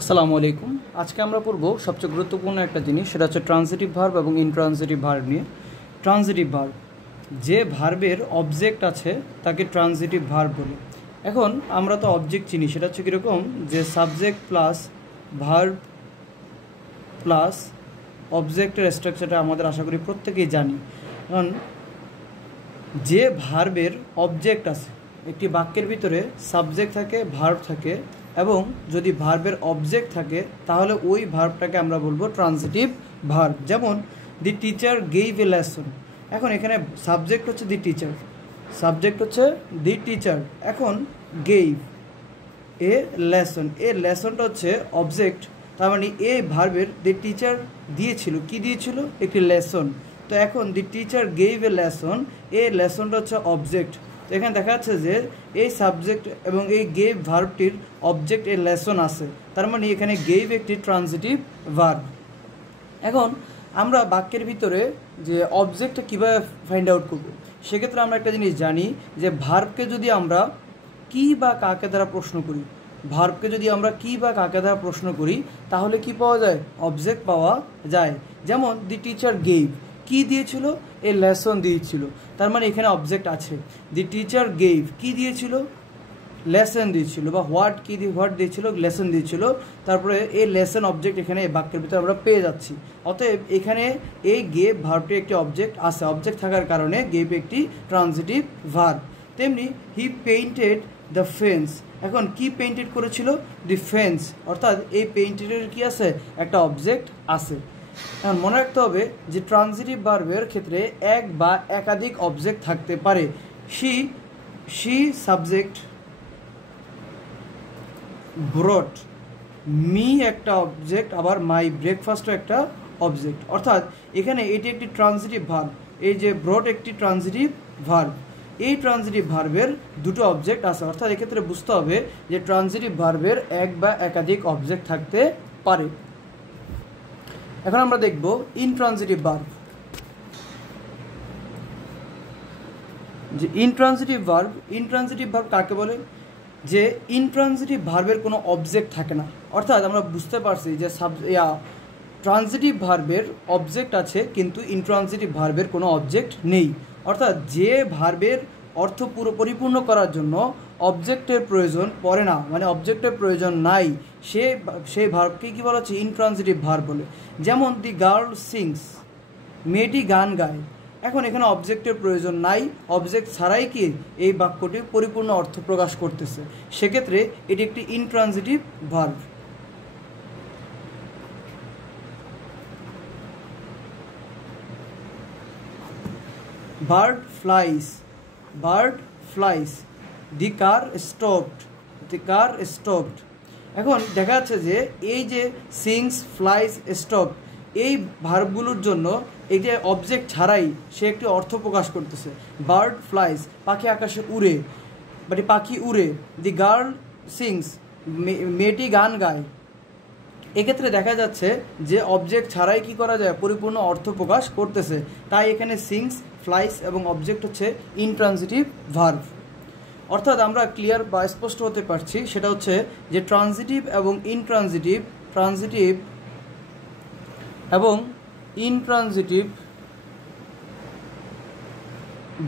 আসসালামু আলাইকুম। আজকে আমরা পড়ব সবচেয়ে গুরুত্বপূর্ণ একটা জিনিস, সেটা হচ্ছে ট্রান্সিটিভ ভার্ব এবং ইনট্রান্সিটিভ ভার্ব নিয়ে। ট্রান্সিটিভ ভার্ব, যে ভার্বের অবজেক্ট আছে তাকে ট্রান্সিটিভ ভার্ব বলে। এখন আমরা তো অবজেক্ট চিনি, সেটা হচ্ছে কীরকম, যে সাবজেক্ট প্লাস ভার্ব প্লাস অবজেক্টের স্ট্রাকচারটা আমাদের আশা করি প্রত্যেকেই জানি। এখন যে ভার্বের অবজেক্ট আছে, একটি বাক্যের ভিতরে সাবজেক্ট থাকে, ভার্ব থাকে, এবং যদি ভার্বের অবজেক্ট থাকে তাহলে ওই ভার্বটাকে আমরা বলবো ট্রান্সিটিভ ভার্ব। যেমন দি টিচার গেইভ এ লেসন। এখন এখানে সাবজেক্ট হচ্ছে দি টিচার, সাবজেক্ট হচ্ছে দি টিচার। এখন গেইভ এ লেসন, এ লেসনটা হচ্ছে অবজেক্ট, তার মানে এই ভার্বের দি টিচার দিয়েছিল, কি দিয়েছিল? একটি লেসন। তো এখন দি টিচার গেইভ এ লেসন, এই লেসনটা হচ্ছে অবজেক্ট। তো এখানে দেখা যাচ্ছে যে এই সাবজেক্ট এবং এই গেভ ভার্বটির অবজেক্ট এ লেসন আছে, তার মানে এখানে গেইভ একটি ট্রান্সিটিভ ভার্ব। এখন আমরা বাক্যের ভিতরে যে অবজেক্টটা কীভাবে ফাইন্ড আউট করব, সেক্ষেত্রে আমরা একটা জিনিস জানি যে ভার্বকে যদি আমরা কী বা কাকে দ্বারা প্রশ্ন করি, ভার্বকে যদি আমরা কী বা কাকে দ্বারা প্রশ্ন করি তাহলে কি পাওয়া যায়? অবজেক্ট পাওয়া যায়। যেমন দি টিচার গেইভ, কী দিয়েছিল? এ লেসন দিয়েছিল, তার মানে এখানে অবজেক্ট আছে। দি টিচার গেইভ, কী দিয়েছিল? লেসন দিয়েছিল, বা হোয়াট দিয়েছিল? লেসন দিয়েছিল। তারপরে এই লেসন অবজেক্ট এখানে এই বাক্যের ভিতরে আমরা পেয়ে যাচ্ছি। অতএব এখানে এই গেভ ভার্বটি একটি অবজেক্ট আছে, অবজেক্ট থাকার কারণে গেভ একটি ট্রান্সিটিভ ভার্ব। তেমনি হি পেইন্টেড দ্য ফেন্স, এখন কি পেইন্টেড করেছিল? দি ফেন্স, অর্থাৎ এই পেইন্টেডের কি আছে? একটা অবজেক্ট আছে। এখন মনে রাখতে হবে যে ট্রান্সিটিভ ভার্বের ক্ষেত্রে এক বা একাধিক অবজেক্ট থাকতে পারে। শি সাবজেক্ট, ব্রট মি একটা অবজেক্ট, আবার মাই ব্রেকফাস্টও একটা অবজেক্ট। অর্থাৎ এখানে এটি একটি ট্রান্সিটিভ ভার্ব, এই যে ব্রট একটি ট্রান্সিটিভ ভার্ব, এই ট্রান্সিটিভ ভার্বের দুটো অবজেক্ট আছে। অর্থাৎ এক্ষেত্রে বুঝতে হবে যে ট্রান্সিটিভ ভার্বের এক বা একাধিক অবজেক্ট থাকতে পারে। এখন আমরা দেখব ইনট্রান্সিটিভ ভার্ব। যে ইনট্রান্সিটিভ ভার্ব কাকে বলে? যে ইনট্রান্সিটিভ ভার্বের কোনো অবজেক্ট থাকে না। অর্থাৎ আমরা বুঝতে পারছি যে ট্রান্সিটিভ ভার্বের অবজেক্ট আছে কিন্তু ইনট্রান্সিটিভ ভার্বের কোনো অবজেক্ট নেই। অর্থাৎ যে ভার্বের অর্থ পরিপূর্ণ করার জন্য অবজেক্টের প্রয়োজন পড়ে না, মানে অবজেক্টের প্রয়োজন নাই, সেই ভার্বকে কী বলা হচ্ছে? ইনট্রান্সিটিভ ভার্ব বলে। যেমন দি গার্ল সিংস, মেয়েটি গান গায়। এখন এখানে অবজেক্টের প্রয়োজন নাই, অবজেক্ট ছাড়াই কি এই বাক্যটি পরিপূর্ণ অর্থ প্রকাশ করতেছে, সেক্ষেত্রে এটি একটি ইনট্রান্সিটিভ ভার্ব। বার্ড ফ্লাইস, দি কার স্টপড। এখন দেখা যাচ্ছে যে এই যে সিংস, ফ্লাইস, স্টপ, এই ভার্বগুলোর জন্য এই যে অবজেক্ট ছাড়াই সে একটি অর্থ প্রকাশ করতেছে। বার্ড ফ্লাইস, পাখি আকাশে উড়ে, পাখি উড়ে। দি গার্ল সিংস, মেয়েটি গান গায়। এক্ষেত্রে দেখা যাচ্ছে যে অবজেক্ট ছাড়াই কি করা যায়? পরিপূর্ণ অর্থ প্রকাশ করতেছে। তাই এখানে সিংস, ফ্লাইস এবং অবজেক্ট হচ্ছে ইনট্রান্সিটিভ ভার্ব। অর্থাৎ আমরা ক্লিয়ার বা স্পষ্ট হতে পারছি, সেটা হচ্ছে যে ট্রান্সিটিভ এবং ইনট্রান্সিটিভ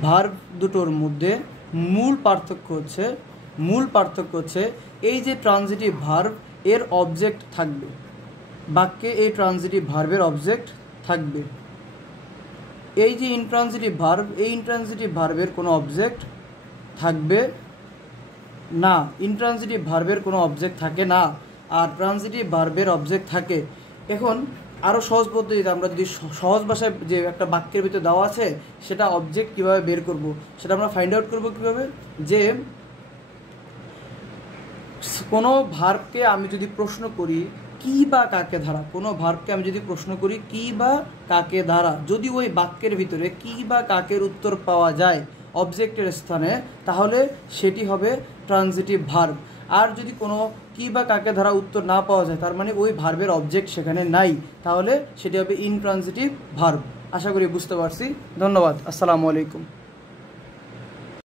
ভার্ব দুটোর মধ্যে মূল পার্থক্য হচ্ছে এই যে ট্রান্সিটিভ ভার্ব এর অবজেক্ট থাকবে, বাক্যে এই ট্রান্সিটিভ ভার্বের অবজেক্ট থাকবে। এই যে ইনট্রান্সিটিভ ভার্ব, এই ইনট্রান্সিটিভ ভার্বের কোনো অবজেক্ট থাকবে না, ইনট্রান্সিটিভ ভার্বের কোনো অবজেক্ট থাকে না, আর ট্রান্সিটিভ ভার্বের অবজেক্ট থাকে। এখন আরও সহজ পদ্ধতিতে আমরা যদি সহজ ভাষায় যে একটা বাক্যের ভিতরে দেওয়া আছে সেটা অবজেক্ট কীভাবে বের করব, সেটা আমরা ফাইন্ড আউট করবো কীভাবে? যে কোনো ভার্বকে আমি যদি প্রশ্ন করি কি বা কাকে ধারা, কোনো ভার্বকে আমি যদি প্রশ্ন করি কি বা কাকে ধারা, যদি ওই বাক্যের ভিতরে কি বা কাকের উত্তর পাওয়া যায় অবজেক্টের স্থানে, তাহলে সেটি হবে ট্রান্সিটিভ ভার্ব। আর যদি কোনো কি বা কাকে ধারা উত্তর না পাওয়া যায়, তার মানে ওই ভার্বের অবজেক্ট সেখানে নাই, তাহলে সেটি হবে ইনট্রান্সিটিভ ভার্ব। আশা করি বুঝতে পারছি। ধন্যবাদ। আসসালামু আলাইকুম।